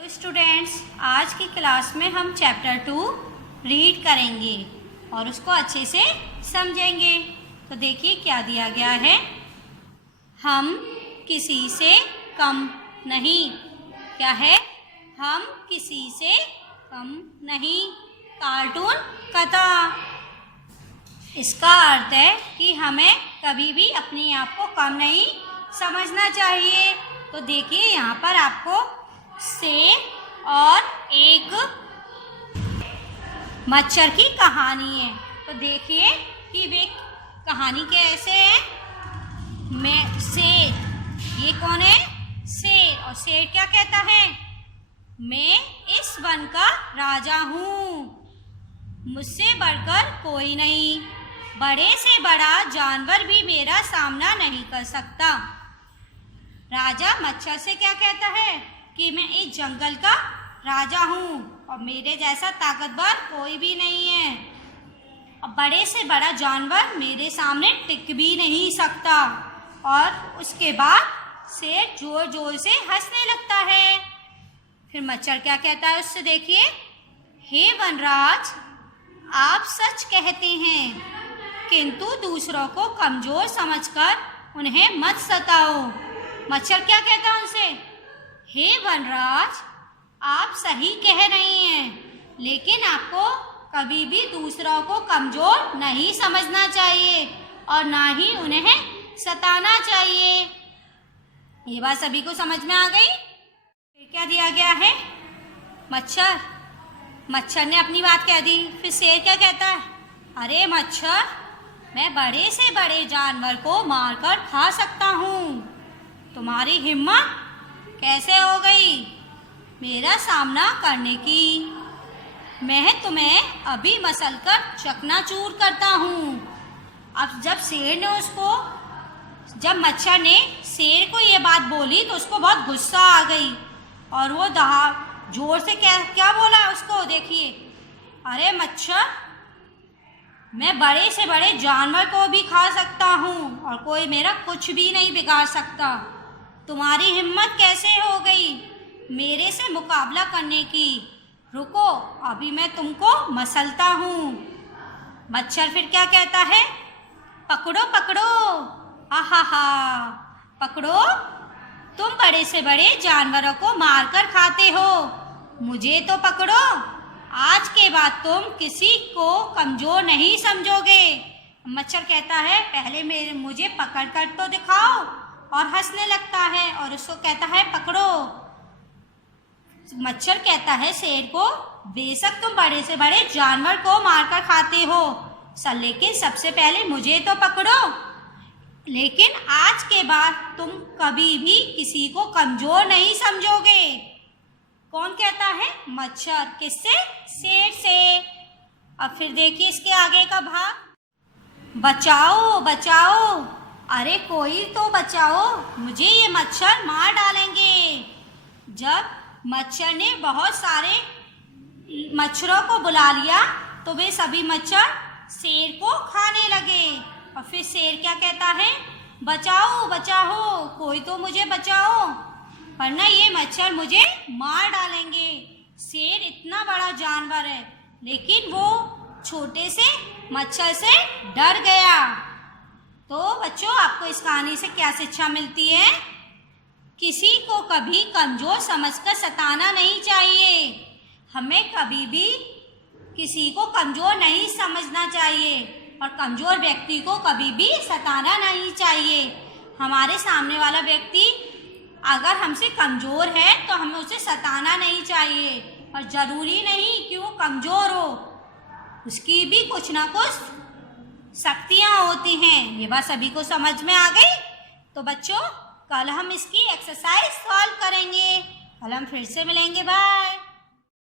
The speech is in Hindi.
हेलो स्टूडेंट्स, आज की क्लास में हम चैप्टर 2 रीड करेंगे और उसको अच्छे से समझेंगे। तो देखिए क्या दिया गया है। हम किसी से कम नहीं। क्या है? हम किसी से कम नहीं। कार्टून कथा। इसका अर्थ है कि हमें कभी भी अपने आप को कम नहीं समझना चाहिए। तो देखिए यहाँ पर आपको शेर और एक मच्छर की कहानी है। तो देखिए कि वे कहानी कैसे है। शेर, ये कौन है? शेर। और शेर क्या कहता है? मैं इस वन का राजा हूँ, मुझसे बढ़कर कोई नहीं, बड़े से बड़ा जानवर भी मेरा सामना नहीं कर सकता। राजा मच्छर से क्या कहता है कि मैं इस जंगल का राजा हूँ और मेरे जैसा ताकतवर कोई भी नहीं है, और बड़े से बड़ा जानवर मेरे सामने टिक भी नहीं सकता। और उसके बाद शेर जोर जोर से हंसने लगता है। फिर मच्छर क्या कहता है उससे? देखिए, हे वनराज, आप सच कहते हैं, किंतु दूसरों को कमजोर समझकर उन्हें मत सताओ। मच्छर क्या कहता है उनसे? हे वनराज, आप सही कह रहे हैं, लेकिन आपको कभी भी दूसरों को कमजोर नहीं समझना चाहिए और ना ही उन्हें सताना चाहिए। ये बात सभी को समझ में आ गई? फिर क्या दिया गया है? मच्छर ने अपनी बात कह दी। फिर शेर क्या कहता है? अरे मच्छर, मैं बड़े से बड़े जानवर को मारकर खा सकता हूँ, तुम्हारी हिम्मत कैसे हो गई मेरा सामना करने की? मैं तुम्हें अभी मसलकर चकनाचूर करता हूँ। अब जब मच्छर ने शेर को ये बात बोली तो उसको बहुत गुस्सा आ गई और वो जोर से क्या बोला उसको? देखिए, अरे मच्छर, मैं बड़े से बड़े जानवर को भी खा सकता हूँ और कोई मेरा कुछ भी नहीं बिगाड़ सकता, तुम्हारी हिम्मत कैसे हो गई मेरे से मुकाबला करने की? रुको, अभी मैं तुमको मसलता हूँ। मच्छर फिर क्या कहता है? पकड़ो पकड़ो, आहा, पकड़ो, तुम बड़े से बड़े जानवरों को मारकर खाते हो, मुझे तो पकड़ो, आज के बाद तुम किसी को कमजोर नहीं समझोगे। मच्छर कहता है, पहले मुझे पकड़ कर तो दिखाओ, और हंसने लगता है और उसको कहता है पकड़ो। मच्छर कहता है शेर को, बेशक तुम बड़े से बड़े जानवर को मारकर खाते हो, लेकिन सबसे पहले मुझे तो पकड़ो, लेकिन आज के बाद तुम कभी भी किसी को कमजोर नहीं समझोगे। कौन कहता है? मच्छर। किससे? शेर से। अब फिर देखिए इसके आगे का भाग। बचाओ बचाओ, अरे कोई तो बचाओ, मुझे ये मच्छर मार डालेंगे। जब मच्छर ने बहुत सारे मच्छरों को बुला लिया तो वे सभी मच्छर शेर को खाने लगे। और फिर शेर क्या कहता है? बचाओ बचाओ, कोई तो मुझे बचाओ, वरना ये मच्छर मुझे मार डालेंगे। शेर इतना बड़ा जानवर है, लेकिन वो छोटे से मच्छर से डर गया। तो बच्चों, आपको इस कहानी से क्या शिक्षा मिलती है? किसी को कभी कमजोर समझकर सताना नहीं चाहिए। हमें कभी भी किसी को कमजोर नहीं समझना चाहिए और कमजोर व्यक्ति को कभी भी सताना नहीं चाहिए। हमारे सामने वाला व्यक्ति अगर हमसे कमजोर है तो हमें उसे सताना नहीं चाहिए, और ज़रूरी नहीं कि वो कमजोर हो, उसकी भी कुछ ना कुछ शक्तियाँ होती हैं। ये बात सभी को समझ में आ गई? तो बच्चों, कल हम इसकी एक्सरसाइज सॉल्व करेंगे। कल हम फिर से मिलेंगे। बाय।